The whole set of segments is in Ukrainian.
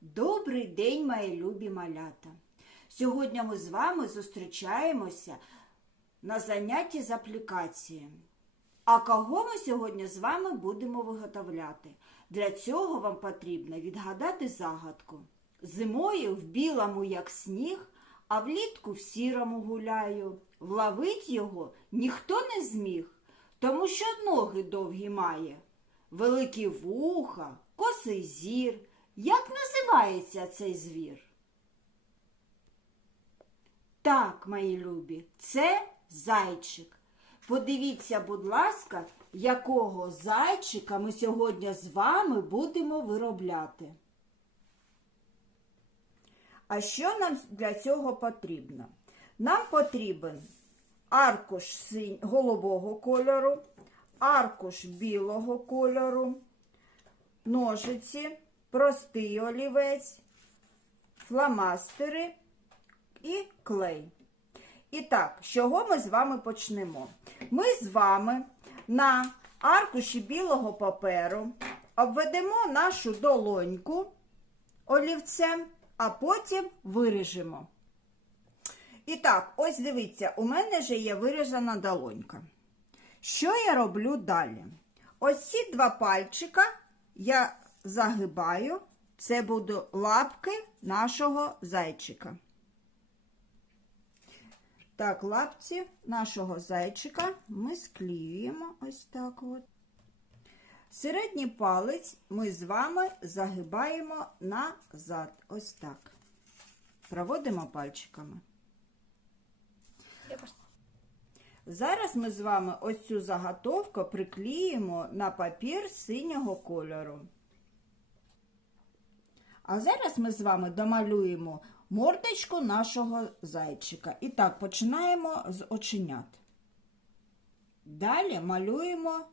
Добрий день, мої любі малята! Сьогодні ми з вами зустрічаємося на занятті з аплікацією. А кого ми сьогодні з вами будемо виготовляти? Для цього вам потрібно відгадати загадку. Зимою в білому, як сніг, а влітку в сірому гуляю. Вловить його ніхто не зміг, тому що ноги довгі має. Великі вуха, косий зір. Як називається цей звір? Так, мої любі, це зайчик. Подивіться, будь ласка, якого зайчика ми сьогодні з вами будемо виробляти. А що нам для цього потрібно? Нам потрібен аркуш голубого кольору, аркуш білого кольору, ножиці, простий олівець, фломастери і клей. І так, з чого ми з вами почнемо? Ми з вами на аркуші білого паперу обведемо нашу долоньку олівцем, а потім виріжемо. І так, ось дивіться, у мене вже є вирізана долонька. Що я роблю далі? Ось ці два пальчика я загибаю, це будуть лапки нашого зайчика. Так, лапці нашого зайчика ми склеюємо ось так от. Середній палець ми з вами загибаємо назад. Ось так. Проводимо пальчиками. Зараз ми з вами ось цю заготовку приклеїмо на папір синього кольору. А зараз ми з вами домалюємо мордочку нашого зайчика. І так, починаємо з оченят. Далі малюємо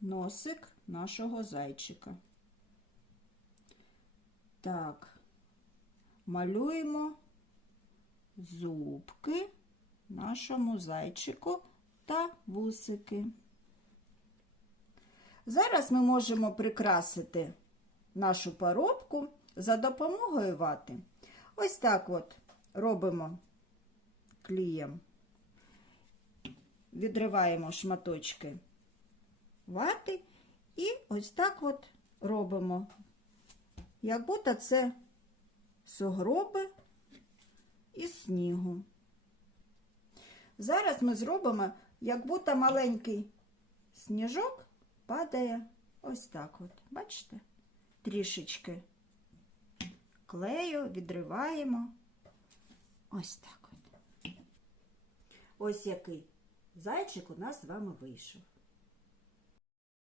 носик нашого зайчика. Так, малюємо зубки нашому зайчику та вусики. Зараз ми можемо прикрасити нашу поробку за допомогою вати. Ось так от робимо клієм, відриваємо шматочки вати і ось так от робимо, як будто це сугроби із снігу. Зараз ми зробимо, як будто маленький сніжок падає ось так от. Бачите? Трішечки клею відриваємо. Ось так. Ось який зайчик у нас з вами вийшов.